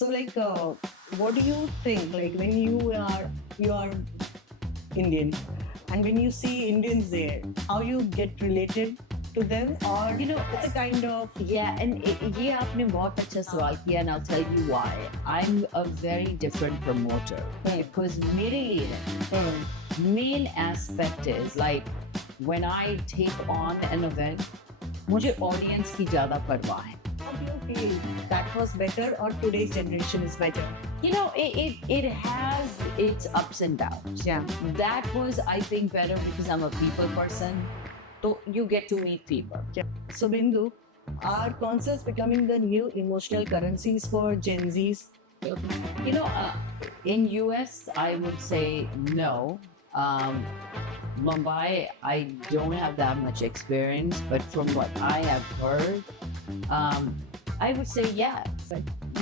So, what do you think? Like, when you are Indian, and when you see Indians there, how you get related to them, or it's a kind of Yeah, and ये आपने बहुत अच्छा सवाल किया, and I'll tell you why. I'm a very different promoter because मेरे लिए main aspect is like when I take on an event, मुझे audience की ज़्यादा परवाह है. how do you feel that was better or today's generation is better? It has its ups and downs. Yeah. That was, I think, better because I'm a people person. So you get to meet people. Yeah. So, Bindu, are concerts becoming the new emotional currencies for Gen Zs? In US, I would say no. Mumbai, I don't have that much experience, but from what I have heard, I would say yes.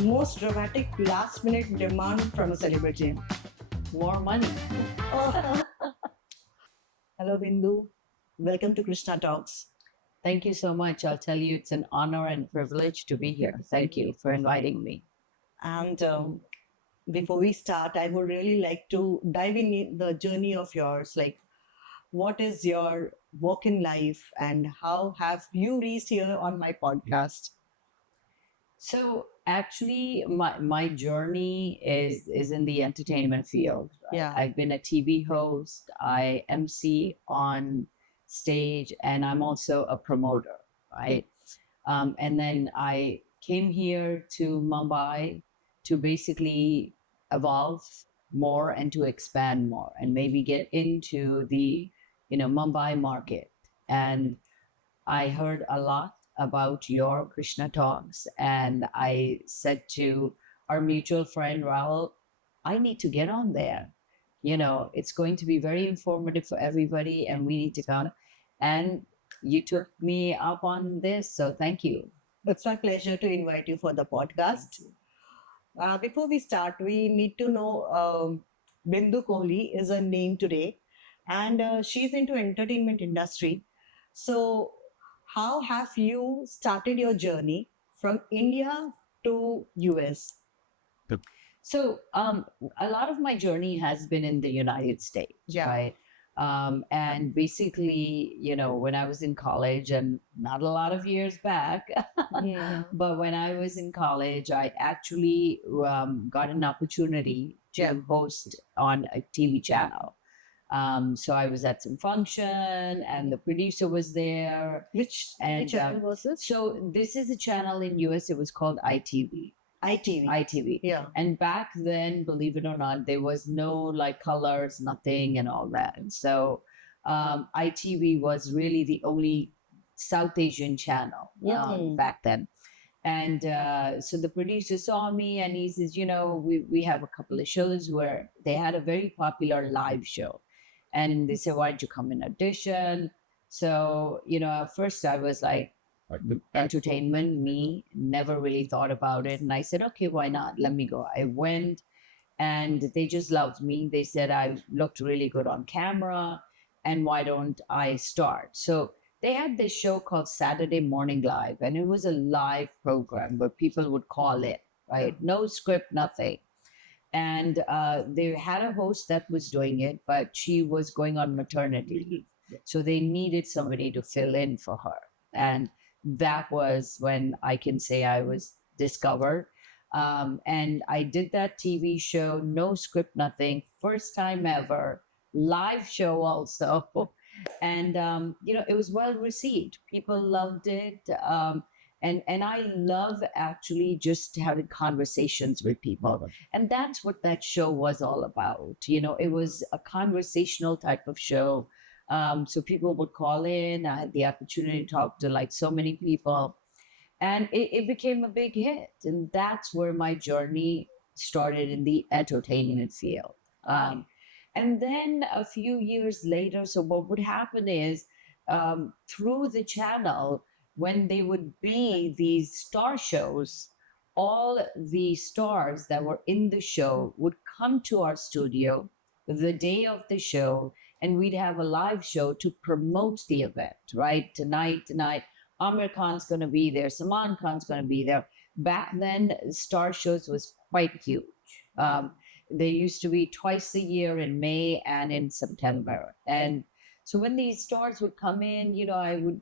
Most dramatic last minute demand from a celebrity. More money. Hello, Bindu. Welcome to Krishna Talks. Thank you so much. I'll tell you, it's an honor and privilege to be here. Thank you for inviting me. And before we start, I would really like to dive in the journey of yours. Like, what is your walk in life, and how have you reached here on my podcast? So actually, my journey is in the entertainment field. Right? Yeah. I've been a TV host. I MC on stage, and I'm also a promoter. Right, and then I came here to Mumbai to basically evolve more and to expand more, and maybe get into the Mumbai market. And I heard a lot about your Krishna Talks, and I said to our mutual friend Rahul, I need to get on there. It's going to be very informative for everybody, and we need to come. And you took me up on this, so thank you. It's my pleasure to invite you for the podcast. Before we start, we need to know Bindu Kohli is a name today, and she's into entertainment industry. So, how have you started your journey from India to US? So a lot of my journey has been in the United States, Yeah. right? And basically, when I was in college, and not a lot of years back, but when I was in college, I actually got an opportunity to host on a TV channel. So I was at some function, and the producer was there. Which And channel was this? So this is a channel in US. It was called ITV. ITV. Yeah. And back then, believe it or not, there was no like colors, nothing, and all that. And so ITV was really the only South Asian channel back then. And so the producer saw me, and he says, we have a couple of shows where they had a very popular live show. And they said, why don't you come and audition? So, at first I was like, entertainment, me, never really thought about it. And I said, okay, why not? Let me go. I went, and they just loved me. They said I looked really good on camera, and why don't I start? So they had this show called Saturday Morning Live, and it was a live program where people would call in, right? No script, nothing. And they had a host that was doing it, but she was going on maternity leave. So they needed somebody to fill in for her. And that was when I can say I was discovered. And I did that TV show, no script, nothing, first time ever, live show also. And, it was well received. People loved it. And I love actually just having conversations with people. And that's what that show was all about. It was a conversational type of show. So people would call in. I had the opportunity to talk to like so many people. And it became a big hit. And that's where my journey started in the entertainment field. And then a few years later, so what would happen is through the channel, when they would be these star shows, all the stars that were in the show would come to our studio the day of the show, and we'd have a live show to promote the event, right? Tonight, Amir Khan's going to be there, Salman Khan's going to be there. Back then, star shows was quite huge. They used to be twice a year in May and in September. And so when these stars would come in, I would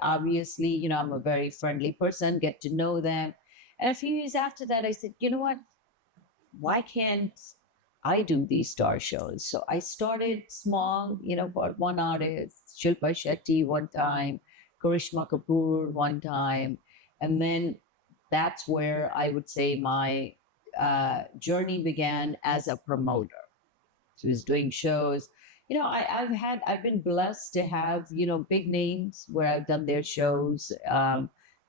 obviously, I'm a very friendly person, get to know them. And a few years after that, I said, you know what? Why can't I do these star shows? So I started small, about one artist, Shilpa Shetty one time, Karishma Kapoor one time. And then that's where I would say my journey began as a promoter. She was doing shows. I've been blessed to have, big names where I've done their shows.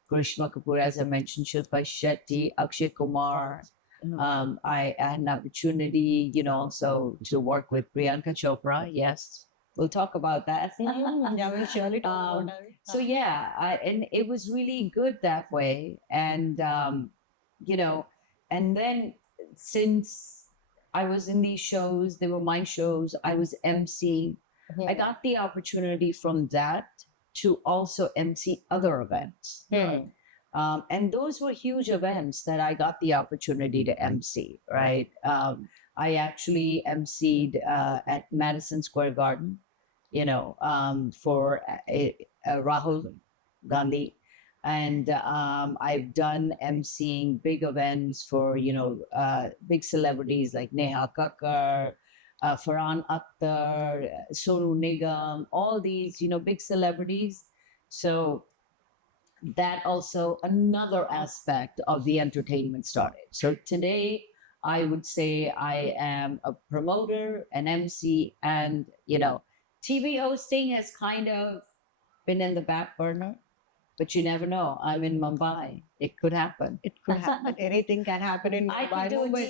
Karishma Kapoor, as I mentioned, Shilpa Shetty, Akshay Kumar. I had an opportunity, also to work with Priyanka Chopra. Yes, we'll talk about that. Yeah, we'll surely talk about it. So yeah, and it was really good that way. And and then since I was in these shows, they were my shows. I was MC. I got the opportunity from that to also MC other events. And those were huge events that I got the opportunity to MC, right? I actually MC'd at Madison Square Garden, for Rahul Gandhi. And I've done MCing big events for, big celebrities like Neha Kakkar, Farhan Akhtar, Sonu Nigam, all these, big celebrities. So that also another aspect of the entertainment started. So today, I would say I am a promoter, an MC, and TV hosting has kind of been in the back burner. But you never know. I'm in Mumbai. It could happen. It could happen. Anything can happen in Mumbai.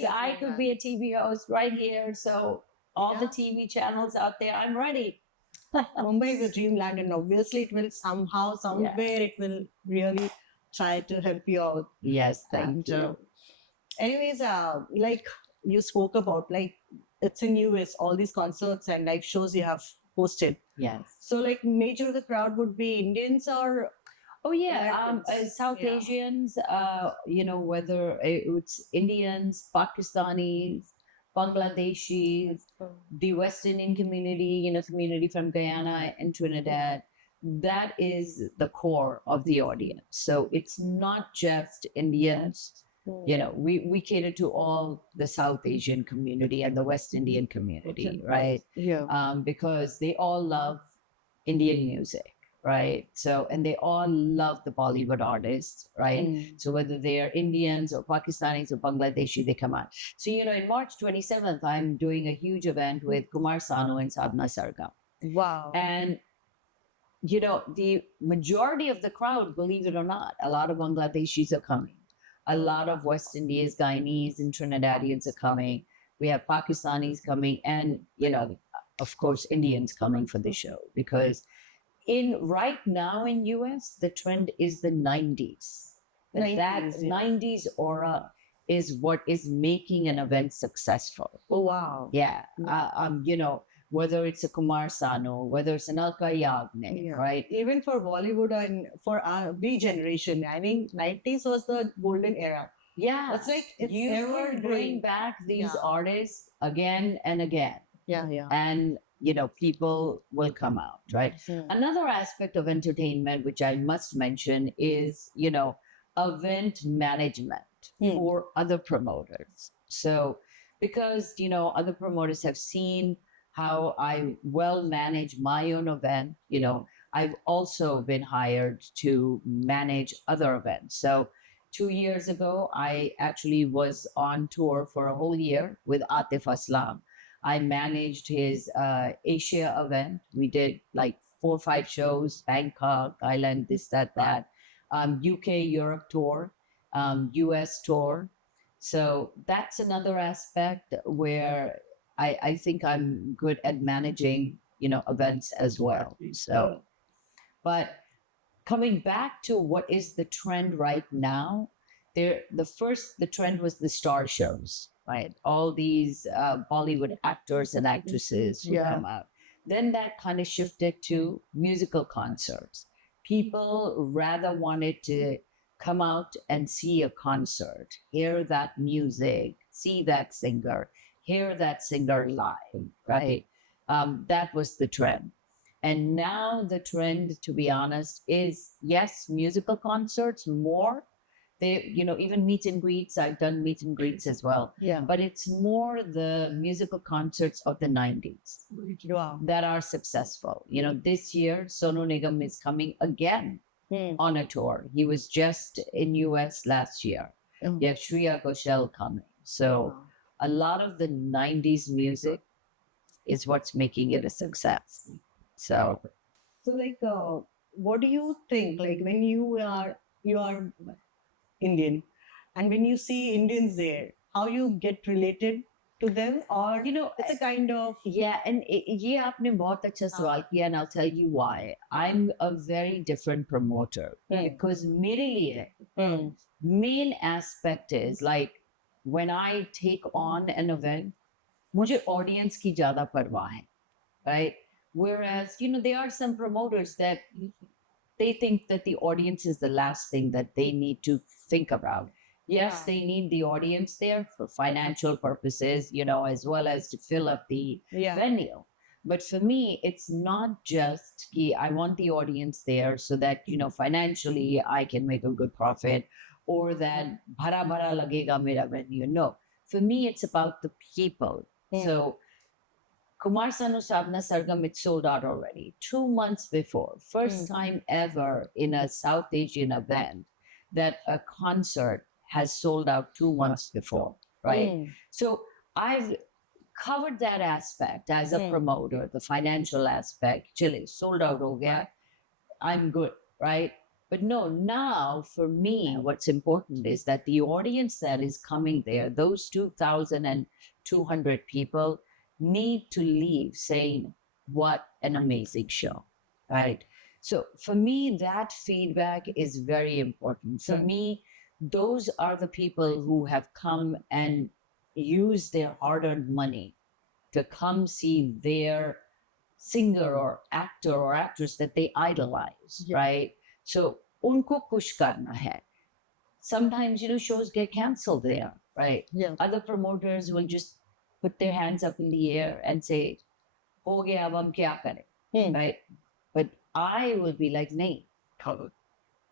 I could be a TV host right here. So all the TV channels out there, I'm ready. Mumbai is a dreamland, and obviously it will somehow, somewhere, it will really try to help you out. Yes, thank you. Anyways, like you spoke about, like it's in US, all these concerts and live shows you have hosted. Yes. So, like, major of the crowd would be Indians or Oh yeah, South Asians. Whether it's Indians, Pakistanis, Bangladeshis, the West Indian community, community from Guyana and Trinidad. That is the core of the audience. So it's not just Indians. We cater to all the South Asian community and the West Indian community, right? Yeah. Because they all love Indian music. Right. So, and they all love the Bollywood artists, right? So whether they are Indians or Pakistanis or Bangladeshi, they come out. So, in March 27th, I'm doing a huge event with Kumar Sanu and Sadhna Sargam. Wow. And, the majority of the crowd, believe it or not, a lot of Bangladeshis are coming. A lot of West Indians, Guyanese, and Trinidadians are coming. We have Pakistanis coming and, of course, Indians coming for the show because right now in US, the trend is the 90s. That 90s aura is what is making an event successful. Oh, wow. Yeah. Whether it's a Kumar Sanu, whether it's an Alka Yagne, right? Even for Bollywood and for our V generation, I think 90s was the golden era. Yeah. It's like it's you ever bring back these artists again and again. Yeah. And people will come out, right? Another aspect of entertainment, which I must mention, is, event management for other promoters. So, because, other promoters have seen how I well manage my own event, I've also been hired to manage other events. So, 2 years ago, I actually was on tour for a whole year with Atif Aslam. I managed his Asia event. We did like 4 or 5 shows, Bangkok, Thailand, this, that. UK, Europe tour, US tour. So that's another aspect where I think I'm good at managing, events as well. So, but coming back to what is the trend right now, the trend was the star shows. Right, all these Bollywood actors and actresses would come out. Then that kind of shifted to musical concerts. People rather wanted to come out and see a concert, hear that music, see that singer, hear that singer live, right? That was the trend. And now the trend, to be honest, is yes, musical concerts more. They, even meet and greets. I've done meet and greets as well. Yeah. But it's more the musical concerts of the 90s Wow. that are successful. This year, Sonu Nigam is coming again on a tour. He was just in US last year. Oh. Yeah, Shreya Ghoshal coming. So a lot of the 90s music is what's making it a success. So like, what do you think? Like, when you are Indian, and when you see Indians there, how you get related to them, or it's a kind of yeah, and ये आपने बहुत अच्छा सवाल किया, and I'll tell you why. I'm a very different promoter because मेरे लिए main aspect is like when I take on an event, मुझे audience की ज़्यादा परवाह है, right? Whereas there are some promoters that they think that the audience is the last thing that they need to think about. Yes, they need the audience there for financial purposes, as well as to fill up the venue. But for me, it's not just I want the audience there so that, financially I can make a good profit, or that bhara bhara lagega mera venue. No, for me, it's about the people. So Kumar Sanu Sabna Sargam, it sold out already 2 months before. First time ever in a South Asian event that a concert has sold out 2 months before, right? So I've covered that aspect as a promoter, the financial aspect. Chile, sold out, ho gaya. I'm good, right? But no, now for me, what's important is that the audience that is coming there, those 2,200 people, need to leave saying, what an amazing show, right? So for me, that feedback is very important. For me, those are the people who have come and used their hard-earned money to come see their singer or actor or actress that they idolize, right? So unko kush karna hai. Sometimes, shows get canceled there, right? Other promoters will just put their hands up in the air and say, ho gaya, ab hum kya kare, right? But I will be like, nahi,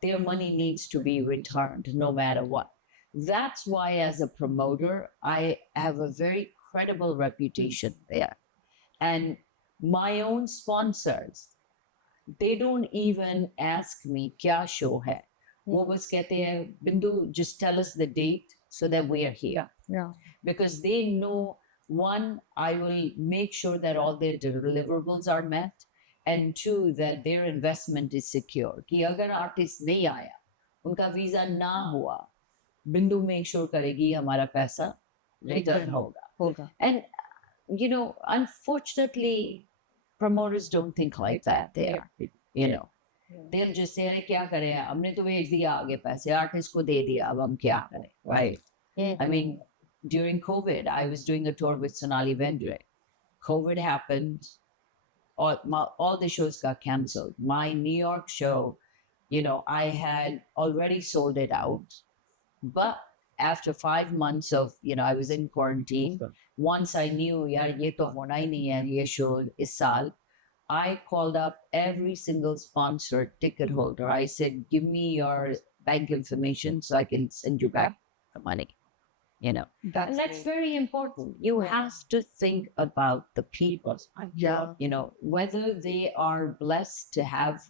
their money needs to be returned no matter what. That's why, as a promoter, I have a very credible reputation there. And my own sponsors, they don't even ask me, kya show hai? वो बस कहते हैं, Bindu, just tell us the date so that we are here. Yeah. Because they know, one, I will make sure that all their deliverables are met, and two, that their investment is secure. कि अगर artist नहीं आया, उनका visa ना हुआ, Bindu make sure करेगी हमारा पैसा return होगा. And unfortunately, promoters don't think like that there. They'll just say, अरे क्या करें, हमने तो भेज दिया आगे पैसे, artist को दे दिया, अब हम क्या करें, right? I mean, during COVID, I was doing a tour with Sonali Vendre. COVID happened. All the shows got canceled. My New York show, I had already sold it out. But after 5 months of, I was in quarantine. Once I knew, yaar, ye to hona hi nahi hai, ye show is saal, I called up every single sponsor, ticket holder. I said, give me your bank information so I can send you back the money. And that's very important. You have to think about the people. Yeah. Whether they are blessed to have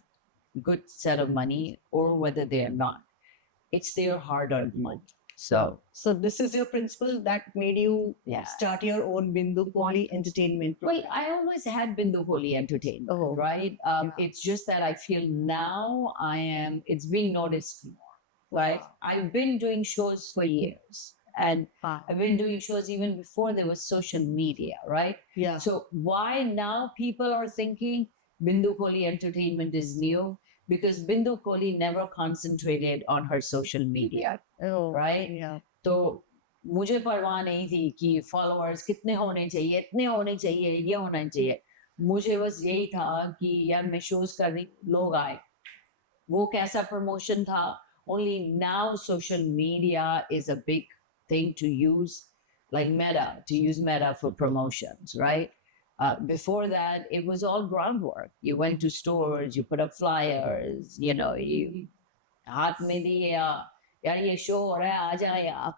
good set of money or whether they are not. It's their hard-earned money. So this is your principle that made you start your own Bindu Kohli Entertainment Group. Well, I always had Bindu Kohli Entertainment, right? It's just that I feel now it's being noticed more, right? I've been doing shows for years. And I've been doing shows even before there was social media, right? Yeah. So why now people are thinking Bindu Kohli Entertainment is new? Because Bindu Kohli never concentrated on her social media, right? Yeah. तो मुझे परवाह नहीं थी कि followers कितने होने चाहिए, इतने होने चाहिए, ये होना चाहिए. मुझे बस यही था कि यार मैं shows कर रही, लोग आए. वो कैसा promotion था, Only now social media is a big thing to use, like Meta, to use Meta for promotions, right? Before that, it was all groundwork. You went to stores, you put up flyers, you हाथ में दिए यार ये show हो रहा है आ जाए आप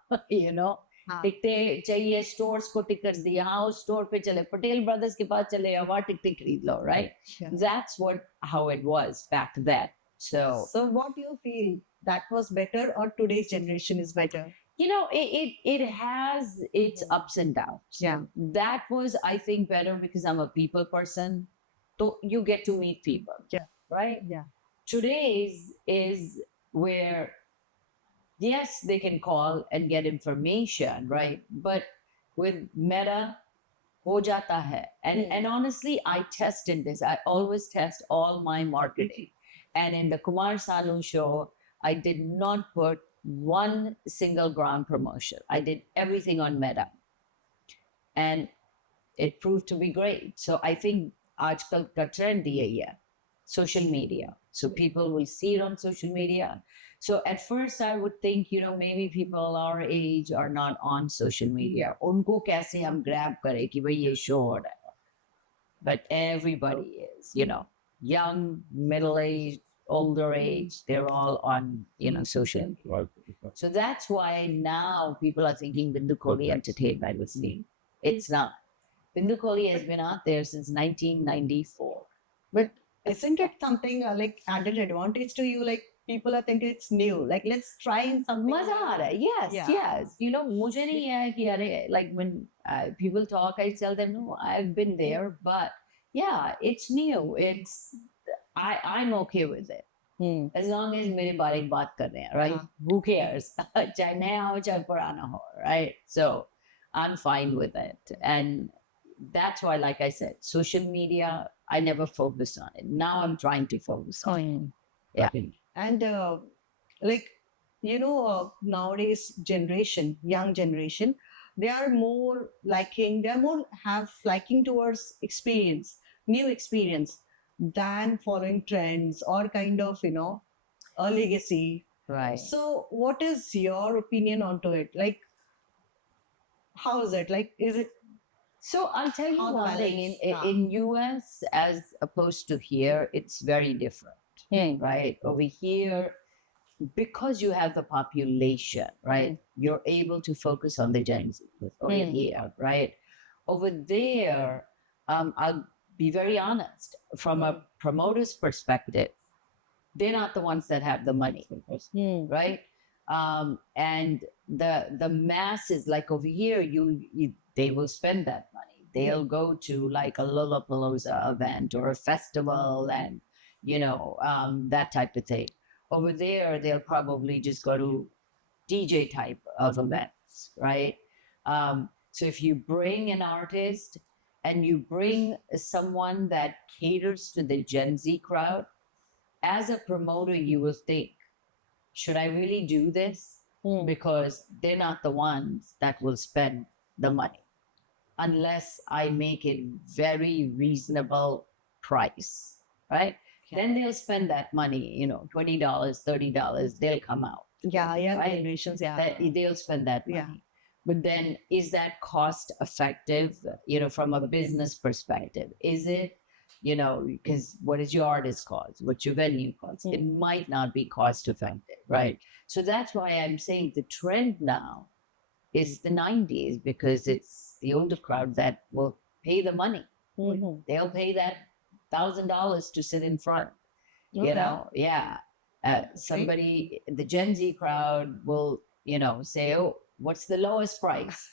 टिकटें चाहिए स्टोर्स को टिकट दिए हाँ उस स्टोर पे चले पटेल ब्रदर्स के पास चले वहाँ टिकटें खरीद लो right that's what how it was back then So what do you feel, that was better or today's generation is better? it has its ups and downs. Yeah. That was, I think, better because I'm a people person. So you get to meet people. Yeah. Right? Yeah. Today's is where, yes, they can call and get information, right? But with Meta, ho jata hai. And honestly, I tested this. I always test all my marketing. And in the Kumar Sanu show, I did not put one single ground promotion. I did everything on Meta. And it proved to be great. So I think aajkal ka trend yahi hai, social media. So people will see it on social media. So at first I would think, maybe people our age are not on social media. Unko kaise hum grab kare ki bhai ye show ho raha hai. But everybody is, young, middle-aged, older age, they're all on, social media. So that's why now people are thinking Bindu Kohli Entertainment was new. It's not. Bindu Kohli has been out there since 1994. But isn't it something like added advantage to you? Like people are thinking it's new. Like let's try something. मजा आ रहा है. Yes, Yeah. yes. मुझे नहीं है कि अरे like when people talk, I tell them no, I've been there, but yeah, it's new. I'm okay with it. As long as मेरे बारे में बात कर रहे हैं, right? Who cares? चाहे नया हो चाहे पुराना हो, right? So I'm fine with it, and that's why, like I said, social media, I never focused on it. Now I'm trying to focus on it. Yeah. And nowadays young generation, they are more liking towards experience, new experience, than following trends or kind of a legacy. Right. So what is your opinion onto it? Like how is it? Like is it? So I'll tell you How the one thing. balance? In US as opposed to here, it's very different, right? Over here, because you have the population, right? You're able to focus on the Gen Z over here, right? Over there, I'll be very honest. From a promoter's perspective, they're not the ones that have the money, right? And the masses, like over here, they will spend that money. They'll go to like a Lollapalooza event or a festival, and that type of thing. Over there, they'll probably just go to DJ type of events, right? So if you bring an artist and you bring someone that caters to the Gen Z crowd, as a promoter, you will think, should I really do this? Because they're not the ones that will spend the money unless I make it very reasonable price, right? Then they'll spend that money, $20, $30, they'll come out. Yeah, right? Generations, They'll spend that money. Yeah. But then is that cost effective, from a business perspective? Is it, because what is your artist cost? What's your venue cost? It might not be cost effective, right? So that's why I'm saying the trend now is the 90s, because it's the older crowd that will pay the money. They'll pay that $1,000 to sit in front. Yeah. Somebody, the Gen Z crowd will, say, oh, what's the lowest price?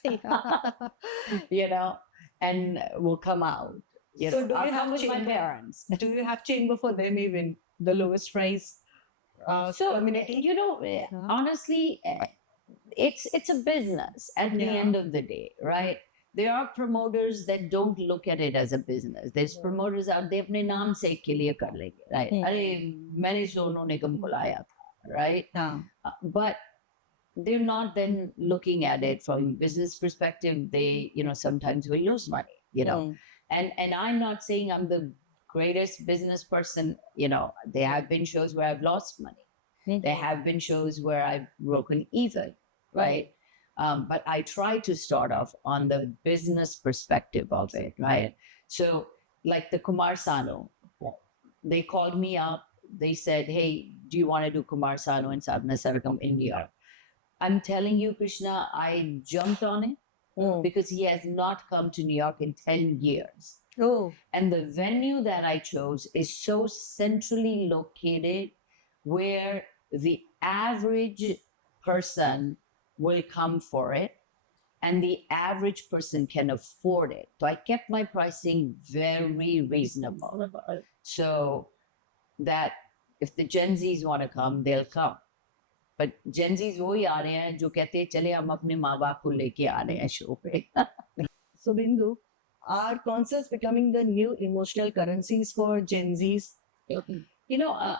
And will come out. So do I'll you come have with my chamber? parents. Do you have chamber for them, even the lowest price community? Honestly, it's a business at the end of the day, right? There are promoters that don't look at it as a business. There's promoters out there अपने नाम से के लिए कर लेंगे, right? अरे मैंने सोनू निगम बुलाया था, right? But they're not then looking at it from business perspective. They, sometimes we lose money, and I'm not saying I'm the greatest business person. There have been shows where I've lost money, There have been shows where I've broken even, right? But I try to start off on the business perspective of it, right? So, like the Kumar Sanu, they called me up. They said, "Hey, do you want to do Kumar Sanu in Savna Sargam, India?" I'm telling you, Krishna, I jumped on it because he has not come to New York in 10 years. Oh, And the venue that I chose is so centrally located where the average person will come for it and the average person can afford it. So I kept my pricing very reasonable. So that if the Gen Zs want to come, they'll come. But Gen Zs वही आ रहे हैं जो कहते हैं चले हम अपने माँ बाप को लेके आ रहे हैं शो पे. so Bindu, are concerts becoming the new emotional currencies for Gen Zs? You know,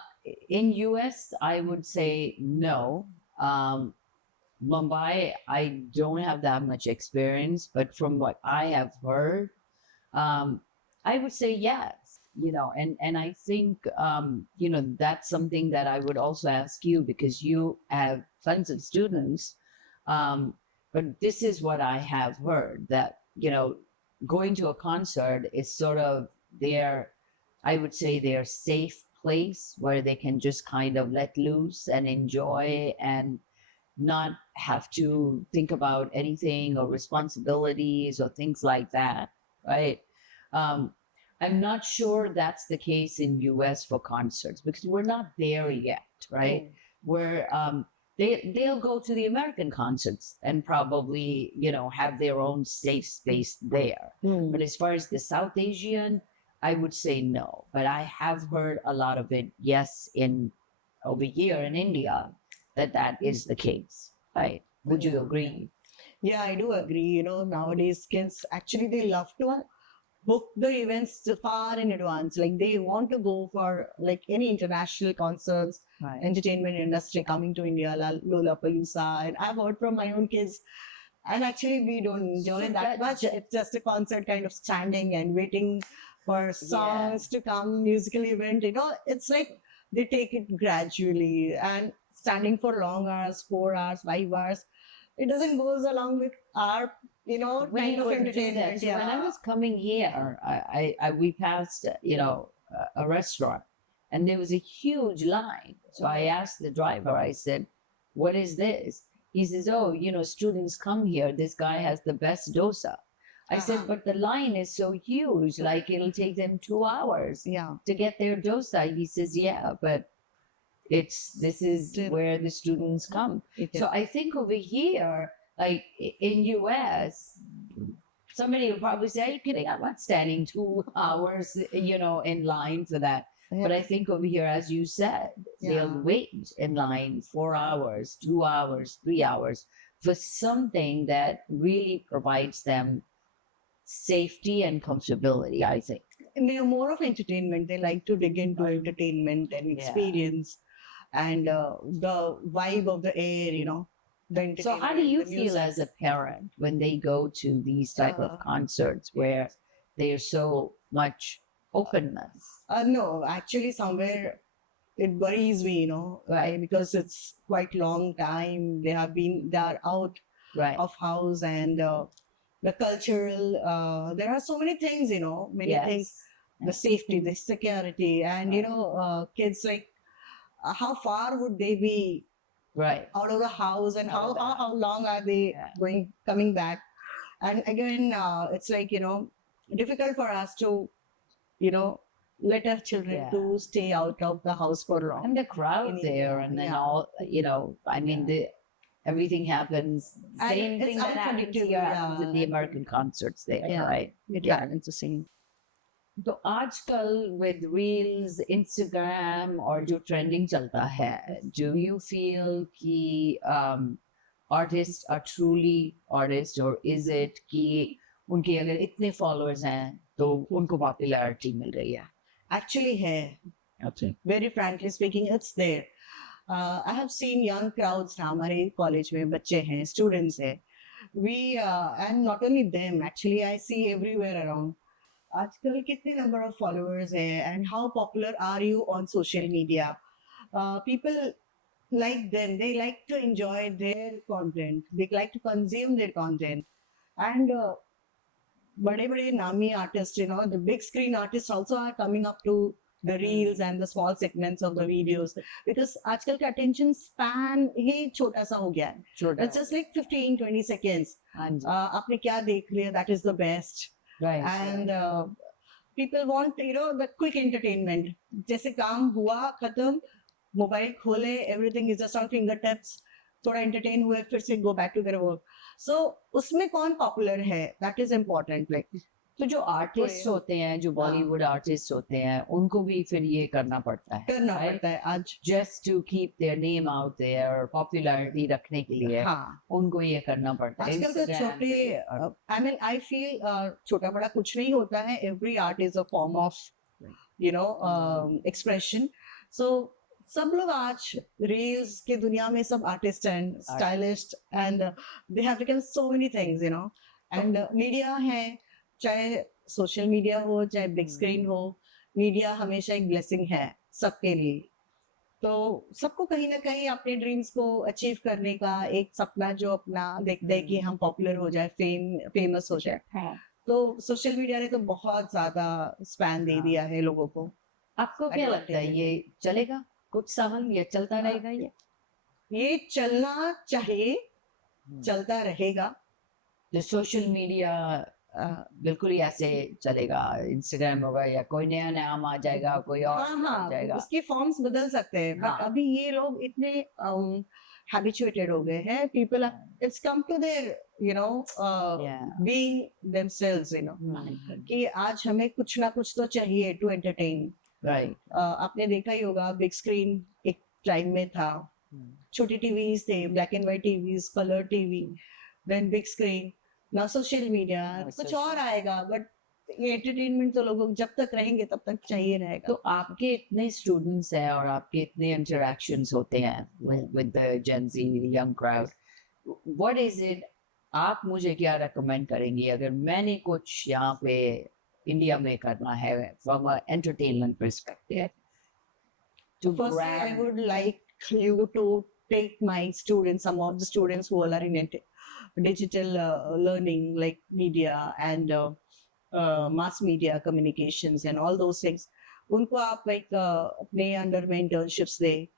in US, I would say no. Mumbai, I don't have that much experience, but from what I have heard, I would say yes. You know, and I think you know that's something that I would also ask you because you have tons of students. But this is what I have heard that you know going to a concert is sort of their, I would say, their safe place where they can just kind of let loose and enjoy and not have to think about anything or responsibilities or things like that, right? I'm not sure that's the case in US for concerts because we're not there yet, right? Where they'll go to the American concerts and probably you know have their own safe space there. But as far as the South Asian, I would say no. But I have heard a lot of it, yes, in over here in India, that is the case, right? Would you agree? Yeah, I do agree. You know, nowadays kids actually they love to book the events far in advance. Like they want to go for like any international concerts, Right. entertainment industry coming to India, Lollapalooza. And I've heard from my own kids. And actually, we don't enjoy So that much. It's just a concert kind of standing and waiting for songs to come, musical event. You know, it's like they take it gradually and standing for long hours, 4 hours, 5 hours. It doesn't goes along with our, you know, We kind of would do that. entertainment. So when I was coming here, we passed you know a restaurant, and there was a huge line. So I asked the driver. I said, "What is this?" He says, "Oh, you know, students come here. This guy has the best dosa." I said, "But the line is so huge, like it'll take them 2 hours Yeah. to get their dosa." He says, "Yeah, but this is where the students come." So I think over here, like in US, somebody will probably say, "Are you kidding? I'm not standing 2 hours, you know, in line for that." But I think over here, as you said, they'll wait in line 4 hours, 2 hours, 3 hours for something that really provides them safety and comfortability, I think. And they are more of entertainment. They like to dig into entertainment and experience and the vibe of the air, you know. The So how do you entertainment, the feel music. as a parent when they go to these type of concerts where there's so much openness? No, actually, somewhere it worries me, you know, Right. because it's quite long time. They are out Right. of house and the cultural. There are so many things, you know, many things. The safety, the security, and you know, kids like how far would they be Right. out of the house, and Out of how long are they coming back? And again, it's like you know, difficult for us to you know, let our children to stay out of the house for long. And the crowd there, and then all, you know, I mean, everything happens. And Same it's thing that happens unpredictable, here happens in the American concerts there, right? It's the same. तो आजकल with reels, Instagram और जो trending चलता है, do you feel कि artists are truly artists, or is it कि उनके अगर इतने followers हैं तो उनको popularity मिल रही है? Actually, hai. Very frankly speaking, it's there. I have seen young crowds now. हमारे college में बच्चे हैं, students हैं. We and not only them. Actually, I see everywhere around. आजकल कितने number of followers है, and how popular are you on social media? People like them. They like to enjoy their content. They like to consume their content. And bade bade nami artists, the big screen artists also are coming up to the reels and the small segments of the videos, because आजकल का attention span ही छोटा सा हो गया है. It's just like 15-20 seconds. हाँ जी. आपने क्या देख लिया, that is the best. Right. And people want, the quick entertainment. जैसे काम हुआ खत्म, मोबाइल खोले, everything is just on fingertips. थोड़ा entertain हुए, फिर से go back to their work. So उसमें कौन पॉपुलर है, दैट इज इम्पोर्टेंट. लाइक तो जो आर्टिस्ट होते हैं, जो बॉलीवुड आर्टिस्ट होते हैं, उनको भी फिर ये करना पड़ता है आज, just to keep their name out there और पॉपुलैरिटी रखने के लिए. उनको ये करना पड़ता है. आजकल तो छोटे, आई मीन आई फील छोटा बड़ा कुछ नहीं होता है. Every art is a form of expression. So सब लोग आज रील्स की दुनिया में सब artist and stylist, and they have become so many things, and media है, चाहे सोशल मीडिया हो चाहे बिग स्क्रीन हो, मीडिया हमेशा एक ब्लेसिंग है सबके लिए. तो सबको कहीं ना कहीं अपने ड्रीम्स को अचीव करने का एक सपना जो अपना देखते हैं कि हम पॉपुलर हो जाए, फेमस हो जाए. तो सोशल मीडिया ने तो बहुत ज्यादा स्पैन दे दिया है लोगों को. आपको क्या लगता है, ये चलेगा कुछ साल, ये चलता रहेगा? ये चलना चाहिए, चलता रहेगा. जो सोशल मीडिया बिल्कुल ही ऐसे चलेगा, इंस्टाग्राम होगा या कोई नया नाम आ जाएगा, कोई और आ जाएगा, उसके फॉर्म्स बदल सकते हैं. बट अभी ये लोग इतने हैबिचुएटेड हो गए हैं, people it's come to their being themselves, कि आज हमें कुछ ना कुछ तो चाहिए टू एंटरटेन. आपने देखा ही होगा, बिग स्क्रीन एक टाइम में था, छोटी टीवीज थे, black and white TVs, colour TV, then big screen, ना सोशल मीडिया, कुछ और आएगा. बट ये एंटरटेनमेंट तो लोगों जब तक रहेंगे तब तक चाहिए रहेगा. तो आपके इतने स्टूडेंट्स हैं और आपके इतने इंटरेक्शंस होते हैं with the Gen Z young crowd, what is it, आप मुझे क्या रेकमेंड करेंगी अगर मैंने कुछ यहाँ पे इंडिया में करना है from a entertainment perspective? Firstly, I would like you to take my students, some of the students who are in digital learning, like media and mass media communications and all those things. उनको आप like अपने under में internships they,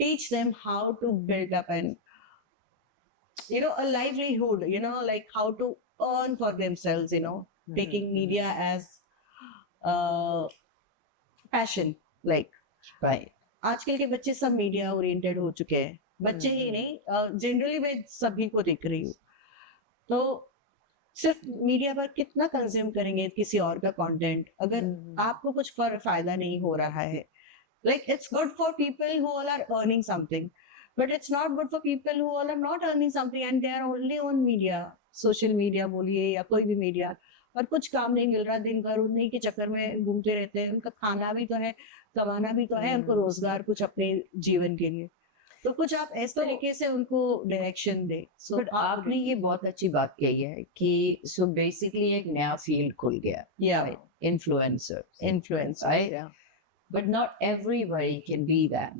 teach them how to build up and a livelihood, like how to earn for themselves, taking media as passion. like आजकल के बच्चे सब media oriented हो चुके हैं. बच्चे ही नहीं, जनरली मैं सभी को देख रही हूँ. तो सिर्फ मीडिया पर कितना कंज्यूम करेंगे किसी और का कंटेंट, अगर आपको कुछ फायदा नहीं हो रहा है. Like it's good for people who all are earning something, but it's not good for people who all are not earning something and they are only on media, social media बोलिए या कोई भी मीडिया, और कुछ काम नहीं मिल रहा, दिन भर उन्हीं के चक्कर में घूमते रहते हैं. उनका खाना भी तो है, कमाना भी तो है, उनको रोजगार कुछ अपने जीवन के लिए. तो कुछ आप इस तरीके से उनको डायरेक्शन दे. बट आपने ये बहुत अच्छी बात कही है कि सो बेसिकली एक नया फील्ड खुल गया, influencer, but not everybody can be that,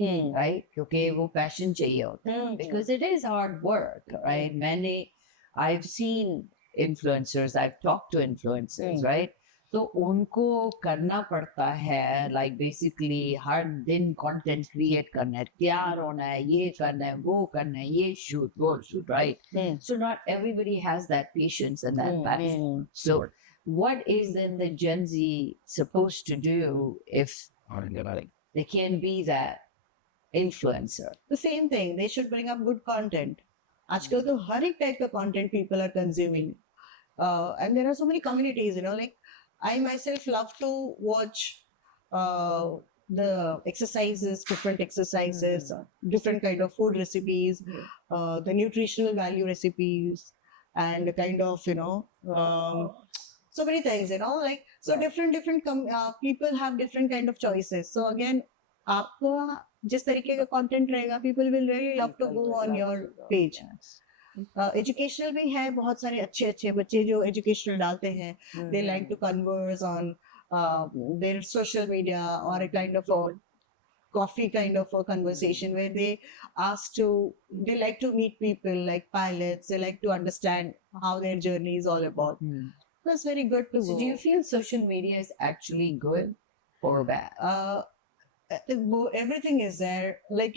right? क्योंकि वो पैशन चाहिए होता है, because it is hard work, right? I've seen influencers, I've talked to influencers, right? तो उनको करना पड़ता है, like basically हर दिन content create करना है, तैयार होना है, ये करना है, वो करना है, ये shoot, वो shoot, right? So not everybody has that patience and that passion. So what is then the Gen Z supposed to do if they can't be that influencer? The same thing, they should bring up good content. आजकल तो हर एक type का content people are consuming, and there are so many communities, like I myself love to watch the exercises, different exercises, different kind of food recipes, the nutritional value recipes, and kind of so many things, like so different people have different kind of choices. So again, आपको जिस तरीके का content रहेगा, people will really love to go on your page. Educational भी है, बहुत सारे अच्छे बच्चे जो एजुकेशनल डालते हैं. They like to converse on their social media और a kind of coffee kind of a conversation where they like to meet people like pilots. They like to understand how their journey is all about. That's very good to So, do you feel social media is actually good or bad? Everything is there, like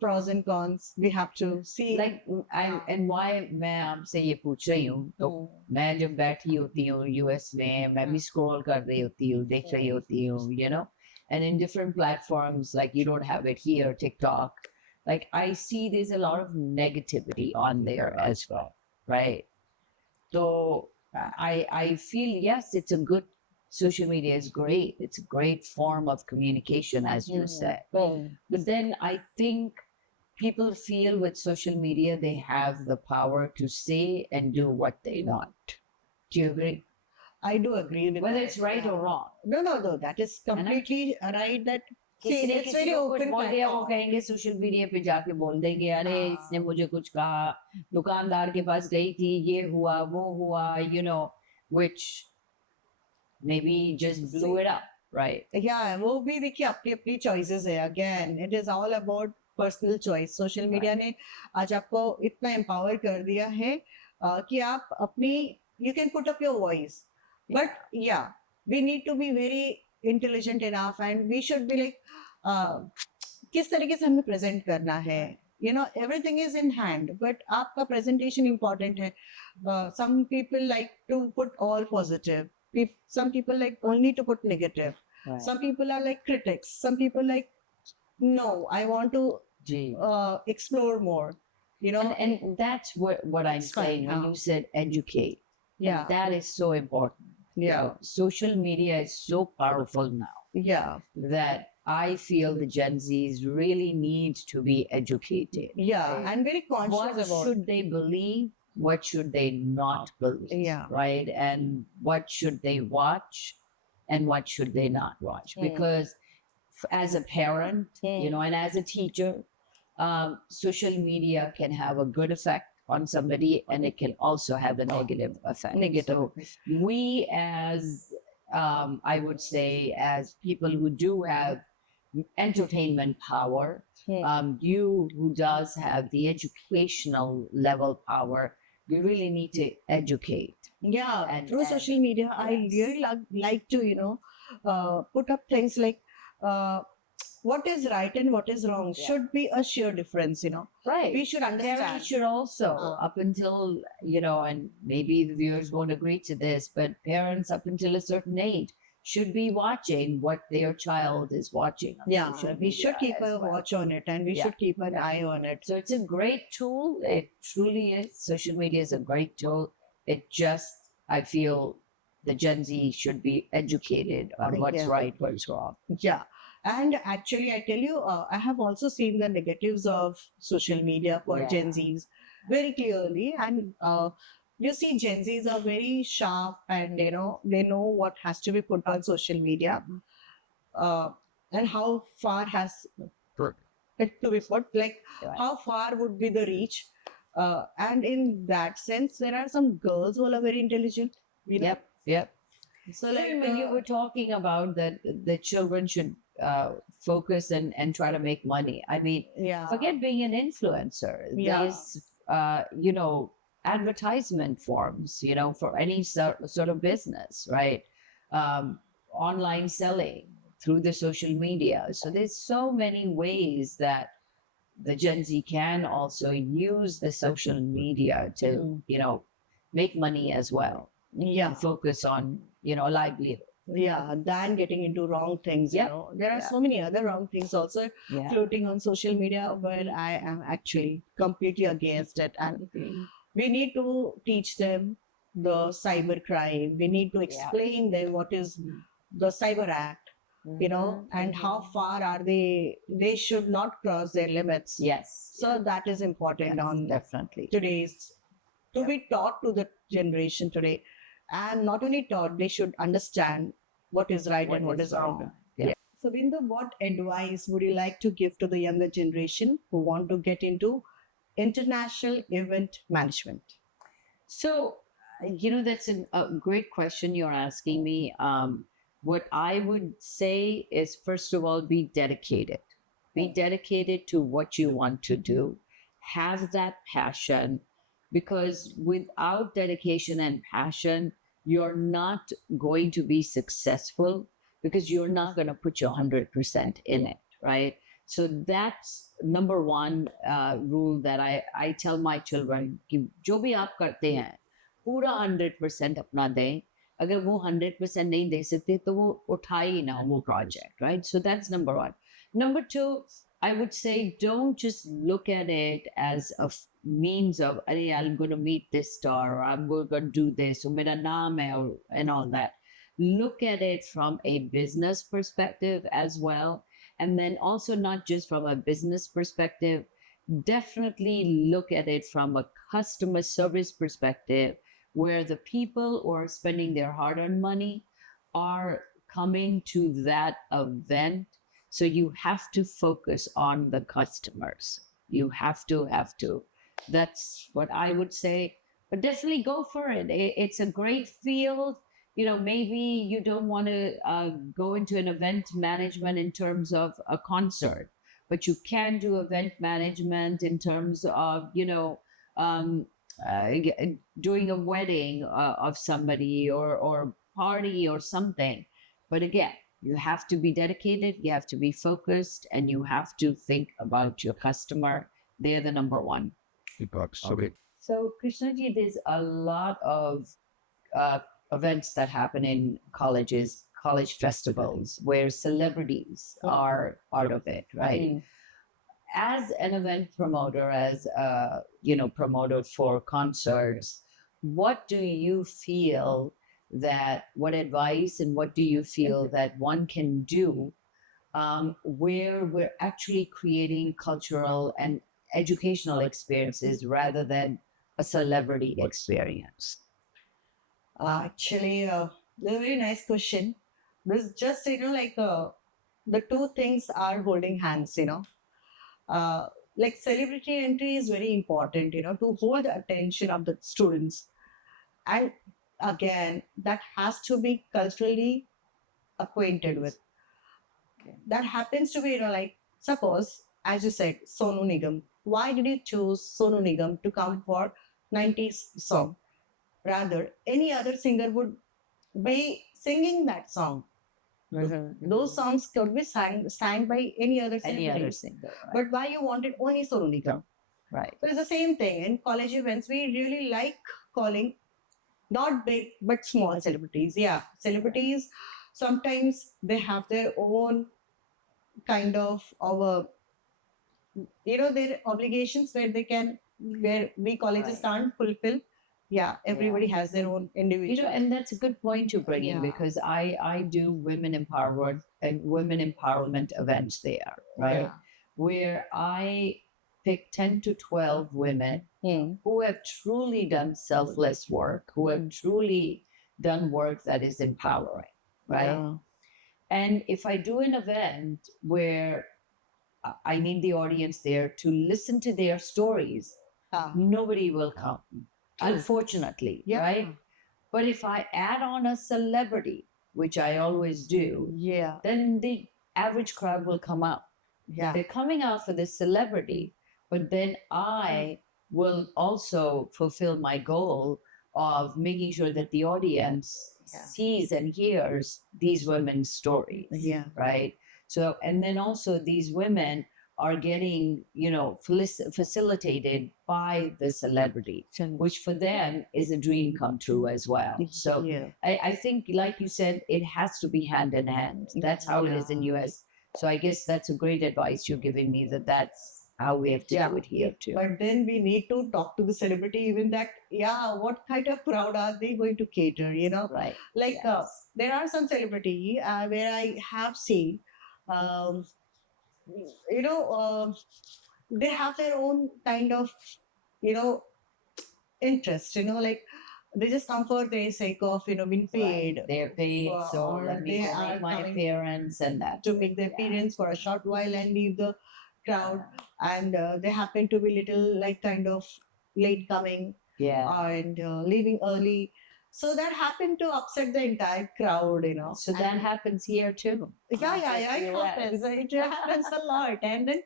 pros and cons. We have to see. Like, and why मैं आपसे ये पूछ रही हूँ तो मैं जब बैठी होती हूँ यूएस में मैं भी स्क्रॉल कर रही होती हूँ देख रही होती हूँ and in different platforms like you don't have it here TikTok, like I see there's a lot of negativity on there as well, right? So I feel yes, it's a good, social media is great. It's a great form of communication, as you said. But then I think people feel with social media they have the power to say and do what they want. Do you agree? I do agree with Whether that. it's right or wrong. No. That is completely right. That किसी ने it's किसी very को कुछ open बोल दिया वो platform. कहेंगे social media पे जाके बोल देंगे अरे इसने मुझे कुछ कहा दुकानदार के पास गई थी ये हुआ वो हुआ which maybe just blew it up, right? Yeah, वो भी देखिए अपनी अपनी choices है. Again, it is all about personal choice. Social media ने आज आपको इतना empower कर दिया है कि आप अपनी you can put up your voice. But yeah, we need to be very intelligent enough and we should be like किस तरीके से हमें present करना है. Everything is in hand, but आपका presentation important है. Some people like to put all positive. Some people like only to put negative. Right. Some people are like critics. Some people like, no, I want to explore more. And that's what I'm saying when you said educate. Yeah. And that is so important. Yeah. Social media is so powerful now. Yeah. That I feel the Gen Zs really need to be educated. Yeah. Right? And very conscious what about should they believe? What should they not believe? Yeah. Right? And what should they watch? And what should they not watch? Because as a parent, and as a teacher, social media can have a good effect on somebody and it can also have a negative effect. So we as, I would say, as people who do have entertainment power, you who does have the educational level power, you really need to educate. Yeah, and through social media, yes. I really like to, put up things like what is right and what is wrong should be a sheer difference, Right. We should understand. Parents should also, up until, and maybe the viewers won't agree to this, but parents up until a certain age should be watching what their child is watching. Yeah, we should keep a watch on it and we should keep an eye on it. So it's a great tool. It truly is. Social media is a great tool. It just, I feel the Gen Z should be educated on what's right, what's wrong. Yeah. And actually, I tell you, I have also seen the negatives of social media for Gen Zs very clearly. And you see, Gen Zs are very sharp and, they know what has to be put on social media and how far has it to be put, like how far would be the reach. And in that sense, there are some girls who are very intelligent. Yep. So like when you were talking about that the children should focus and try to make money. I mean, forget being an influencer. There's, advertisement forms, for any sort of business, right? Online selling through the social media. So there's so many ways that the Gen Z can also use the social media to, make money as well. Yeah. And focus on, livelihood. Yeah, than getting into wrong things. There are so many other wrong things also floating on social media, but I am actually completely against it. And we need to teach them the cyber crime. We need to explain them what is the cyber act, and how far are they should not cross their limits. Yes. So that is important on definitely today's, to be taught to the generation today. And not only taught, they should understand what is right and what is wrong. So, Bindu, what advice would you like to give to the younger generation who want to get into international event management? So, that's a great question you're asking me. what I would say is, first of all, be dedicated. Be dedicated to what you want to do. Have that passion, because without dedication and passion, you're not going to be successful, because you're not going to put your 100% in it, right? So that's number one rule that I tell my children कि जो भी आप करते हैं पूरा 100% अपना दें. अगर वो 100% नहीं दे सकते तो वो उठाए ही ना वो project, right? So that's number one. Number two, I would say don't just look at it as a means of, hey, I'm going to meet this star, or I'm going to do this, or mera naam hai, or, and all that. Look at it from a business perspective as well. And then also not just from a business perspective, definitely look at it from a customer service perspective, where the people who are spending their hard earned money are coming to that event. So you have to focus on the customers. You have to. That's what I would say. But definitely go for it. It's a great field. You know, maybe you don't want to go into an event management in terms of a concert, but you can do event management in terms of, uh, doing a wedding of somebody, or party or something. But again, you have to be dedicated, you have to be focused, and you have to think about your customer. They're the number one. Okay. So, Krishnaji, there's a lot of uh, events that happen in colleges, college festivals, where celebrities are part of it, right? As an event promoter, as a promoter for concerts, what do you feel that what advice and what do you feel that one can do where we're actually creating cultural and educational experiences rather than a celebrity experience? Actually, a very nice question. This just, the two things are holding hands, like celebrity entry is very important, to hold the attention of the students. And again, that has to be culturally acquainted with. That happens to be, like, suppose, as you said, Sonu Nigam. Why did you choose Sonu Nigam to come for 90s song? Rather, any other singer would be singing that song. Those songs could be sang by any other singer. But why you wanted only Sonu Nigam? Right. So it's the same thing. In college events, we really like calling not big but small celebrities. Yeah, celebrities, sometimes they have their own kind of their obligations where we colleges can't fulfill. Yeah, everybody has their own individual. And that's a good point to bring in, Yeah. because I do women empowerment events there, right? Yeah. Where I pick 10 to 12 women who have truly done selfless work, who have truly done work that is empowering, right? Yeah. And if I do an event where I need the audience there to listen to their stories, nobody will come, unfortunately, Yeah. right? But if I add on a celebrity, which I always do, Yeah. then the average crowd will come out. Yeah. They're coming out for this celebrity, but then I will also fulfill my goal of making sure that the audience sees and hears these women's stories. Yeah. Right. So, and then also these women are getting, facilitated by the celebrity, which for them is a dream come true as well. So Yeah. I think, like you said, it has to be hand in hand. That's how it is in US. So I guess that's a great advice you're giving me, that's how we have to do it here too. But then we need to talk to the celebrity, even that, what kind of crowd are they going to cater, Right. Like, there are some celebrity where I have seen, they have their own kind of, interest, like they just come for the sake of, being paid. Right. They're paid, so or let me they go are make my coming appearance and that. to make the appearance for a short while and leave the crowd. And they happen to be little, like, kind of late coming Yeah. and leaving early. So that happened to upset the entire crowd, So that happens here too. Yeah, Not yeah, just yeah, it US. happens. It happens a lot. And then,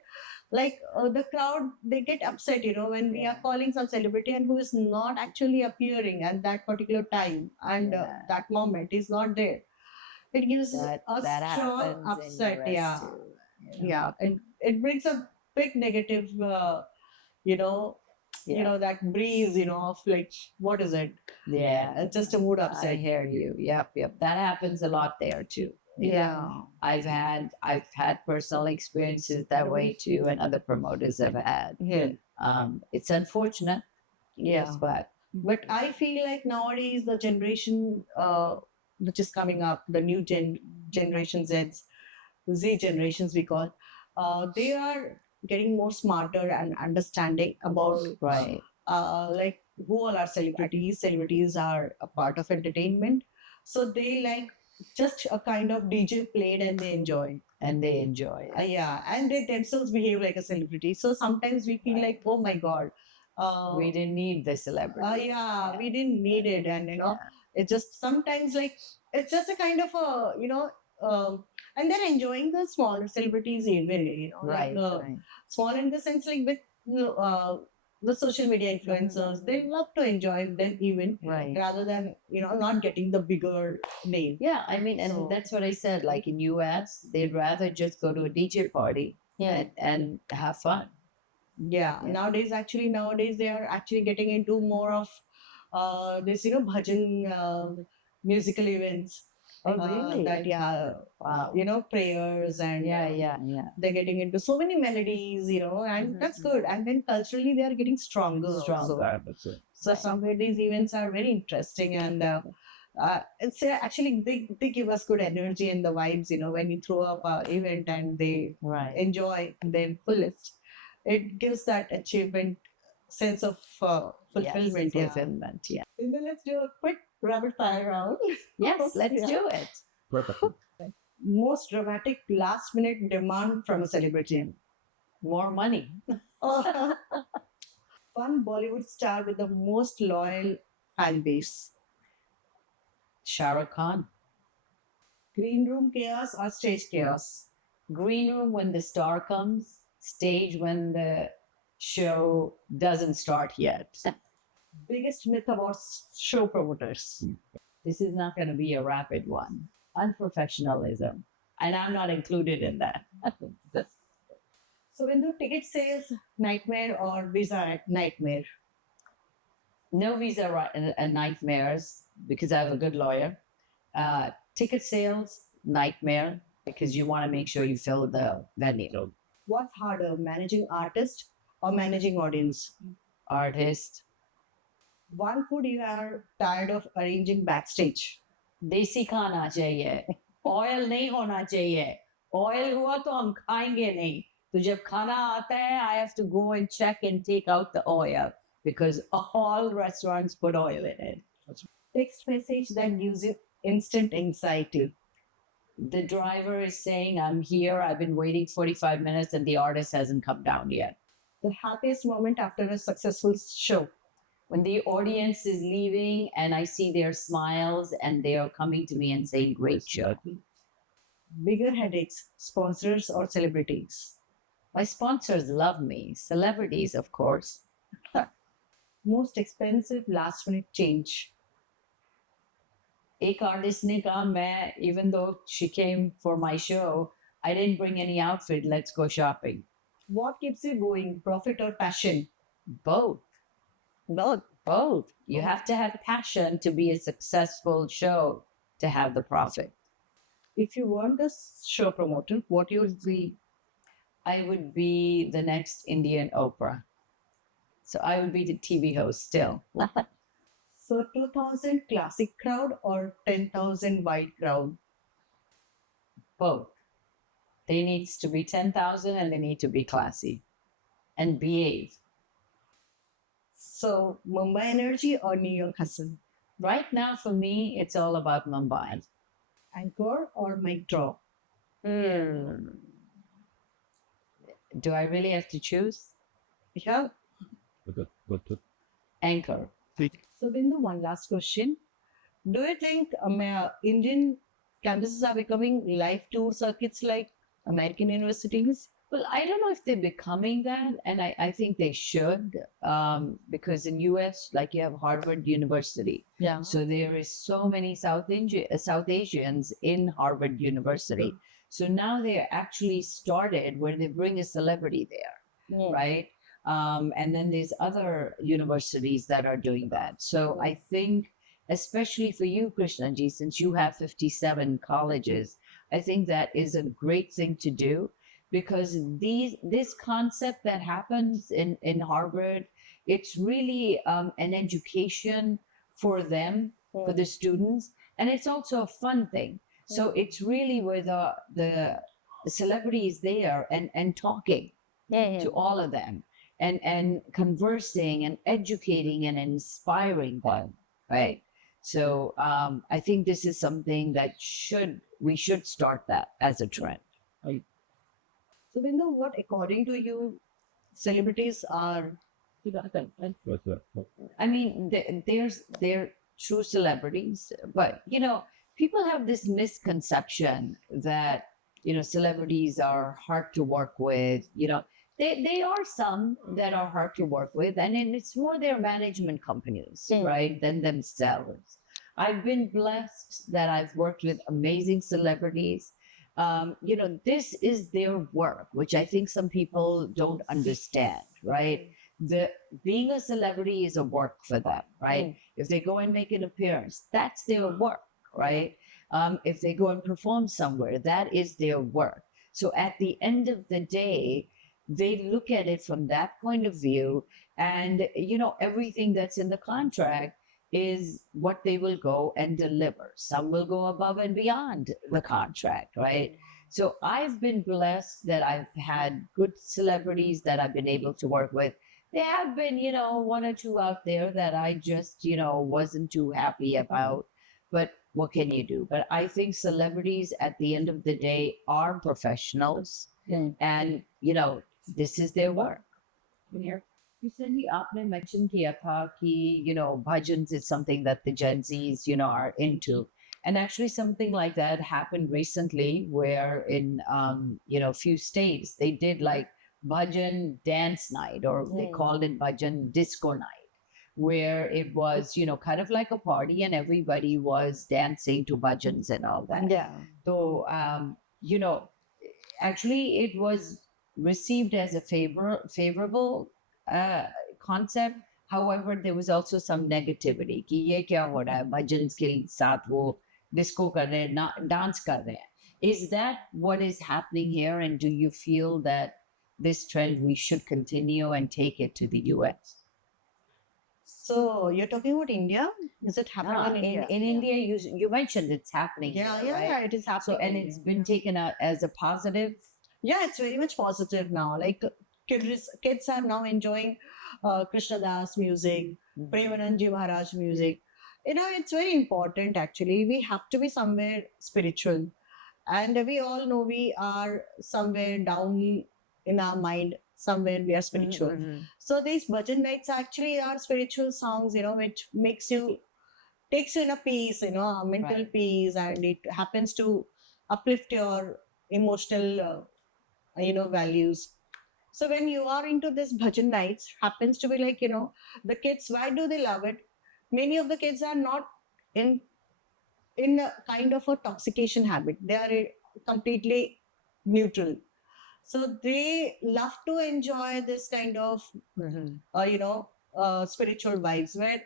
like, the crowd, they get upset, when we are Yeah. calling some celebrity and who is not actually appearing at that particular time and Yeah. that moment is not there. It gives That a strong happens in upset. US Yeah. too. Yeah. And it brings a big negative, you know, Yeah. that breeze, of like, what is it? Yeah. It's just a mood I upset. hear you. Yep, yep. That happens a lot there too. Yeah. I've had personal experiences that way too, and other promoters have had. Yeah. It's unfortunate. Yeah. Yes, but But I feel like nowadays the generation which is coming up, the new generation Z generations we call, they are getting more smarter and understanding about right. like who all are celebrities. Celebrities are a part of entertainment, so they like just a kind of DJ played and they enjoy. And they enjoy it. Yeah, and they themselves behave like a celebrity. So sometimes we feel like, oh my god, We didn't need the celebrity. yeah, we didn't need it, and it just sometimes like it's just a kind of a and they're enjoying the smaller celebrities even, Right, like right. small in the sense like with the social media influencers, they love to enjoy them even Right. rather than not getting the bigger name. Yeah, I mean, and So- that's what I said. Like in US, they'd rather just go to a DJ party Yeah. and have fun. Yeah, nowadays they are actually getting into more of this bhajan musical events. Oh, really? That Wow. prayers and Yeah. they're getting into so many melodies, and Mhm. that's good. And then culturally they are getting stronger. Also. Stronger. So somewhere these events are very interesting, and it's actually they give us good energy and the vibes. When you throw up an event and they Right. enjoy their fullest, it gives that achievement sense of fulfillment. Yes, fulfillment. Yeah. And then let's do a quick rapid fire round. Yes, let's Yeah. do it. Perfect. Most dramatic last minute demand from a celebrity. More money. One Bollywood star with the most loyal fan base. Shah Rukh Khan. Green room chaos or stage chaos? Green room when the star comes, stage when the show doesn't start yet. Biggest myth about show promoters. This is not going to be a rapid one. Unprofessionalism. And I'm not included in that. So when the ticket sales nightmare or visa nightmare? No visa nightmares because I have a good lawyer. Ticket sales nightmare because you want to make sure you fill the venue. What's harder, managing artist or managing audience? Artist. One food you are tired of arranging backstage. देसी खाना चाहिए oil नहीं होना चाहिए oil हुआ तो हम खाएंगे नहीं तो जब खाना आता है I have to go and check and take out the oil because all restaurants put oil in it. Text message that gives you instant anxiety. The driver is saying, I'm here, I've been waiting 45 minutes and the artist hasn't come down yet. The happiest moment after a successful show. When the audience is leaving and I see their smiles and they are coming to me and saying, great show. Bigger headaches, sponsors or celebrities. My sponsors love me, celebrities, of course. Most expensive last minute change. एक artist ने कहा मैं, even though she came for my show, I didn't bring any outfit, let's go shopping. What keeps you going, profit or passion? Both. Both. You have to have passion to be a successful show to have the profit. If you weren't a show promoter, what you would be? I would be the next Indian Oprah. So I would be the TV host still. So 2000 classic crowd or 10,000 wide crowd? Both. They needs to be 10,000 and they need to be classy and behave. So Mumbai energy or New York hustle? Right now, for me, it's all about Mumbai. Anchor or mic drop? Do I really have to choose? Yeah. Good. Anchor. So Bindu, one last question. Do you think Indian campuses are becoming live tour circuits like American universities? Well, I don't know if they're becoming that, and I think they should, because in US, like you have Harvard University, Yeah. so there is so many South Asians in Harvard University. So now they're actually started where they bring a celebrity there, Mm. right? And then there's other universities that are doing that. So I think, especially for you, Krishnaji, since you have 57 colleges, I think that is a great thing to do, because this concept that happens in Harvard, it's really an education for them, for the students, and it's also a fun thing. So it's really where the celebrity is there and talking to all of them and conversing and educating and inspiring them, right? So I think this is something that we should start that as a trend. So, Bindu, what according to you, celebrities are? I mean, they're true celebrities, but people have this misconception that celebrities are hard to work with. They are some that are hard to work with, and then it's more their management companies, right, than themselves. I've been blessed that I've worked with amazing celebrities. This is their work, which I think some people don't understand, right? The being a celebrity is a work for them, right? If they go and make an appearance, that's their work, right? If they go and perform somewhere, that is their work. So at the end of the day, they look at it from that point of view, and everything that's in the contract is what they will go and deliver. Some will go above and beyond the contract, right? So I've been blessed that I've had good celebrities that I've been able to work with. There have been, one or two out there that I just, wasn't too happy about. But what can you do? But I think celebrities at the end of the day are professionals. And, this is their work. Recently, आपने mentioned किया था कि bhajans is something that the Gen Zs are into, and actually something like that happened recently where in few states they did like bhajan dance night, or they called it bhajan disco night, where it was kind of like a party and everybody was dancing to bhajans and all that. Yeah. So actually it was received as a favorable concept. However, there was also some negativity कि ये क्या हो रहा है भजन के साथ वो disco कर रहे हैं, dance कर रहे हैं. Is that what is happening here, and do you feel that this trend we should continue and take it to the US? So you're talking about India? Is it happening in India? In India, you mentioned it's happening. Yeah, here, yeah, right? it is happening. So, and it's been taken out as a positive. Yeah, it's very much positive now. Like kids are now enjoying Krishna Das music, Premananji Maharaj music. It's very important actually. We have to be somewhere spiritual. And we all know we are somewhere down in our mind, somewhere we are spiritual. So these bhajan nights actually are spiritual songs, which takes you in a peace, a mental peace, and it happens to uplift your emotional, values. So when you are into this bhajan nights, happens to be like, the kids, why do they love it? Many of the kids are not in a kind of a toxication habit. They are completely neutral. So they love to enjoy this kind of, spiritual vibes where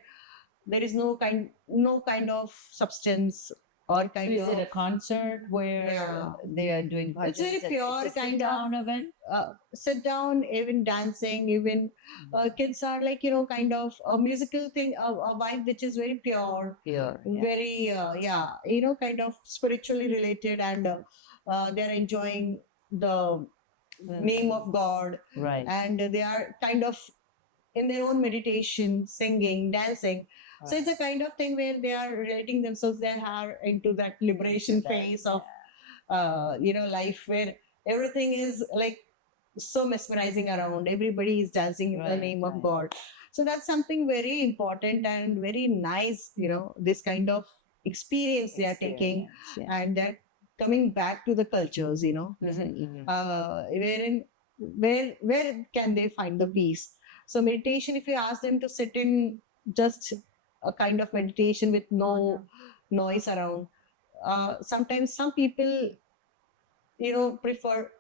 there is no kind of substance or kind So of. is it a concert where they are doing bhajans? It's very pure it's a kind sit-down of event. Sit down, even dancing, even kids are like kind of a musical thing, a vibe which is very pure, very kind of spiritually related, and they are enjoying the name of God, Right. and they are kind of in their own meditation, singing, dancing. So it's a kind of thing where they are relating themselves. They are into that liberation phase of, life where everything is like so mesmerizing around. Everybody is dancing in the name of God. So that's something very important and very nice. This kind of experience they are taking, Experience, yeah. and they're coming back to the cultures, wherein where can they find the peace? So meditation, if you ask them to sit in just a kind of meditation with no noise around, sometimes some people prefer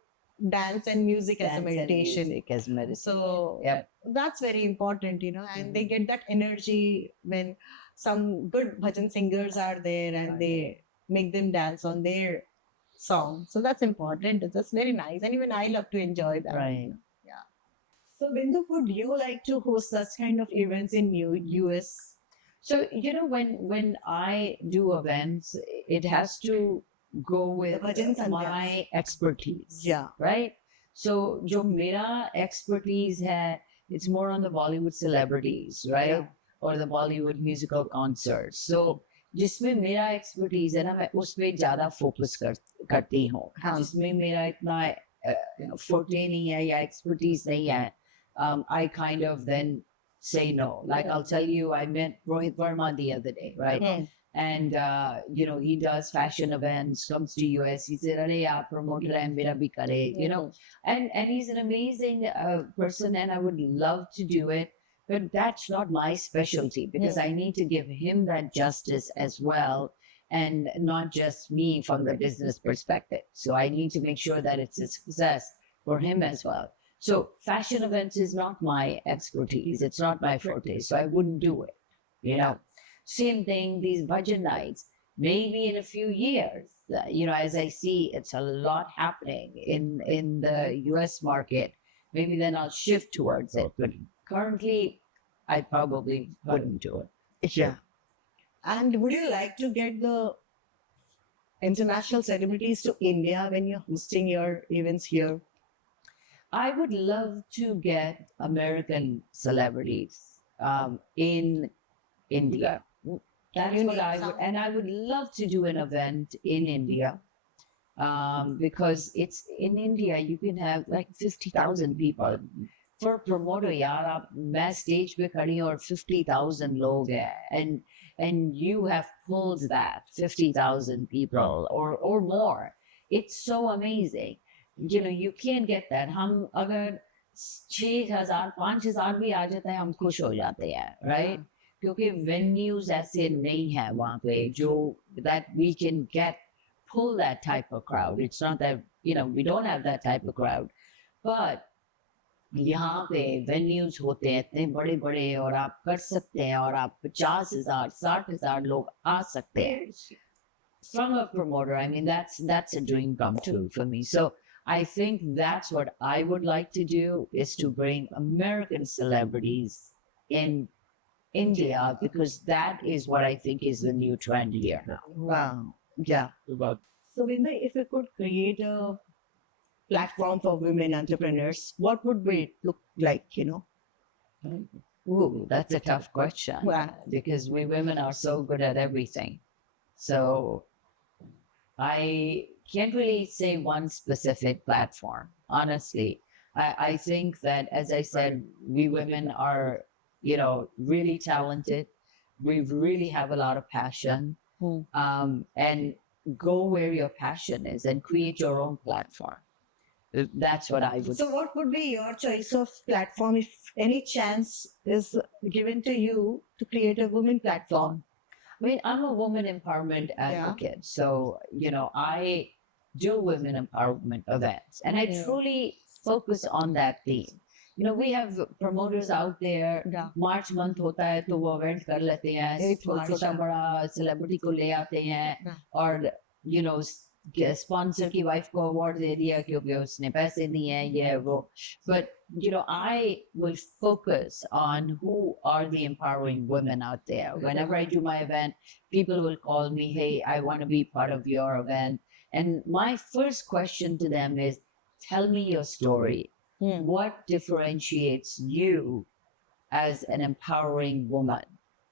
dance and music as a Dance and meditation. music as medicine. So Yep. that's very important, and they get that energy when some good bhajan singers are there and they make them dance on their song. So that's important. That's very nice. And even I love to enjoy that. Right. Yeah. So Bindu, would you like to host such kind of events in US? So when I do events, it has to go with bhajans and my expertise. Yeah. Right. So जो मेरा expertise है, it's more on the Bollywood celebrities, right? Yeah. Or the Bollywood musical concerts. So जिसमें मेरा expertise है ना, मैं उस पे ज़्यादा focus करती हूँ. हाँ. जिसमें मेरा इतना forte नहीं है या expertise नहीं है, I kind of then say no. Like I'll tell you, I met Rohit Verma the other day, right? Mm. And he does fashion events, comes to US. He said, "Arey, aap promoter hai, mera bhi kare," and he's an amazing person, and I would love to do it, but that's not my specialty because I need to give him that justice as well, and not just me from the business perspective. So I need to make sure that it's a success for him as well. So fashion events is not my expertise. It's not my forte. So I wouldn't do it. Same thing, these budget nights, maybe in a few years, as I see it's a lot happening in the US market, maybe then I'll shift towards it. But currently, I probably wouldn't do it. Yeah. And would you like to get the international celebrities to India when you're hosting your events here? I would love to get American celebrities in India. That's what I would, and I would love to do an event in India because it's in India. You can have like 50,000 people. For promoter, yaar, मैं stage पे खड़ी हूँ और 50,000 लोग हैं, and you have pulled that 50,000 people or more. It's so amazing. You can't get that. हम अगर 6,000 5,000 भी आ जाते हैं, हम खुश हो जाते हैं, right? क्योंकि venues ऐसे नहीं है वहाँ पे जो that we can pull that type of crowd. It's not that we don't have that type of crowd, but यहाँ पे venues होते हैं इतने बड़े बड़े और आप कर सकते हैं और आप 50,000 60,000 लोग आ सकते हैं. From a promoter, I mean that's a dream come true for me. So I think that's what I would like to do, is to bring American celebrities in India, because that is what I think is the new trend here. Wow. Yeah. So Bindu, if you could create a platform for women entrepreneurs, what would it look like, Ooh, that's a tough question. Wow. Because we women are so good at everything. So I can't really say one specific platform, honestly. I think that, as I said, we women are, really talented. We really have a lot of passion. And go where your passion is and create your own platform. That's what I would So what would be your choice of platform if any chance is given to you to create a women platform? I mean, I'm a woman empowerment advocate. So, I do women empowerment events, and I truly focus on that theme. We have promoters out there. Yeah. March month होता है तो वो event कर लेते हैं, छोटा बड़ा celebrity को ले आते हैं, और sponsor की wife को award दे दिया क्योंकि उसने पैसे दिए हैं, ये वो. But I will focus on who are the empowering women out there. Whenever I do my event, people will call me, "Hey, I want to be part of your event." And my first question to them is, "Tell me your story. What differentiates you as an empowering woman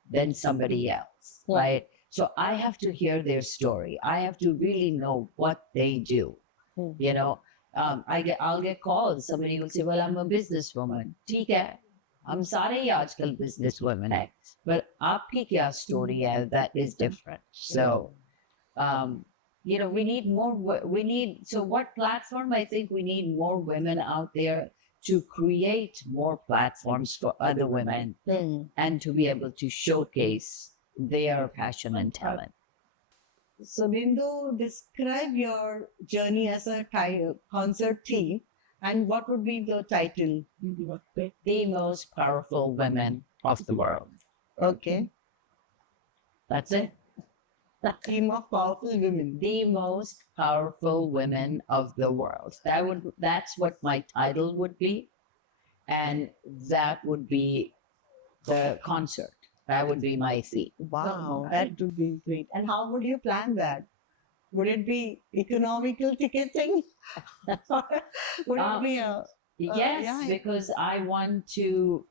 than somebody else?" Right? So I have to hear their story. I have to really know what they do. I'll get calls. Somebody will say, "Well, I'm a businesswoman." ठीक है, हम सारे ही आजकल businesswomen हैं. But आपकी क्या story है that is different. So, um, we need more. We need. So, what platform? I think we need more women out there to create more platforms for other women and to be able to showcase their passion and talent. So, Bindu, describe your journey as a concert theme, and what would be the title? The most powerful women of the world. Okay. That's it. The theme of powerful women. The most powerful women of the world. That's what my title would be. And that would be the concert. That would be my theme. Wow, that would be great. And how would you plan that? Would it be economical ticketing? Would it be a Yes, yeah. because I want to.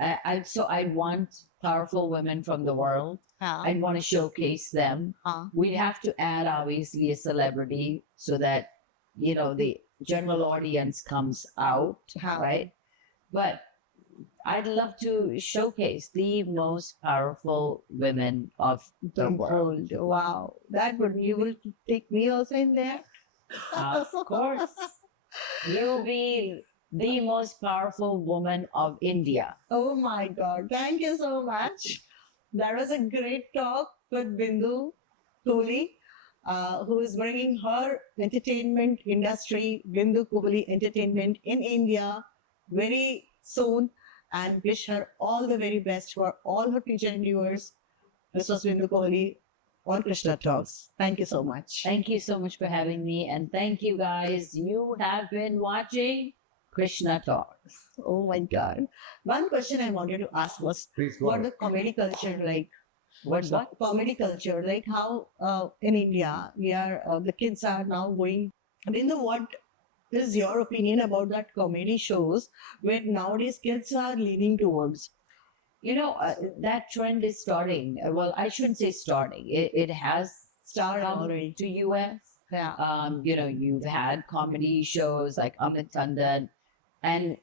I want powerful women from the world. I want to showcase them. We'd have to add obviously a celebrity so that the general audience comes out, right? But I'd love to showcase the most powerful women of the world. Wow, that would you will take me also in there? Of course, you'll be the most powerful woman of India. Oh my God! Thank you so much. That was a great talk with Bindu Kohli, who is bringing her entertainment industry, Bindu Kohli Entertainment in India, very soon, and wish her all the very best for all her future endeavors. This was Bindu Kohli on Krishna Talks. Thank you so much. Thank you so much for having me, and thank you guys. You have been watching Krishna Talks. Oh my God. One question I wanted to ask was what the comedy culture like? What's what? Comedy culture, like how in India we are the kids are now going. Bindu, what is your opinion about that comedy shows where nowadays kids are leaning towards? That trend is starting. Well, I shouldn't say starting. It has Started come already. to US. Yeah. You've had comedy shows like Amit Tandon and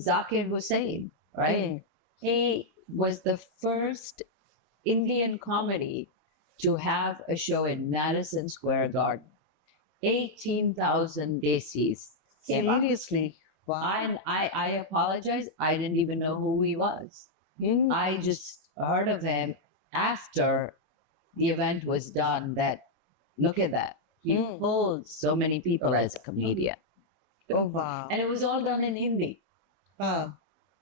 Zakir Hussain, right? He was the first Indian comedy to have a show in Madison Square Garden. 18,000 desis came out. Seriously. Wow. And I apologize. I didn't even know who he was. I just heard of him after the event was done. That look at that. He pulled so many people as a comedian. Oh wow. And it was all done in Hindi.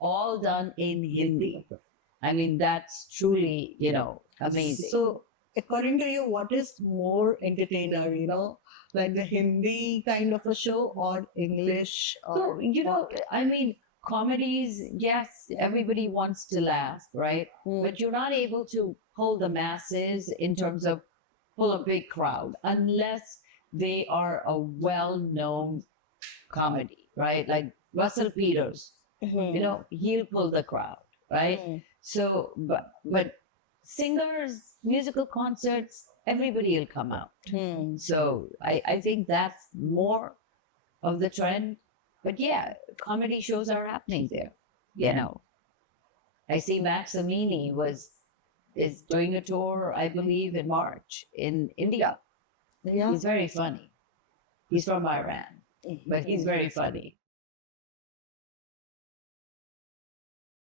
All done in Hindi. I mean, that's truly, amazing. So, according to you, what is more entertainer, like the Hindi kind of a show or English? Or So, I mean, comedies, yes, everybody wants to laugh, right? But you're not able to pull the masses in terms of pull a big crowd unless they are a well-known comedy, right? Like Russell Peters, he'll pull the crowd, right? So, but singers, musical concerts, everybody will come out. So I think that's more of the trend. But yeah, comedy shows are happening there. I see Max Amini is doing a tour, I believe, in March in India. Yeah. He's very funny. He's from Iran, but he's very funny.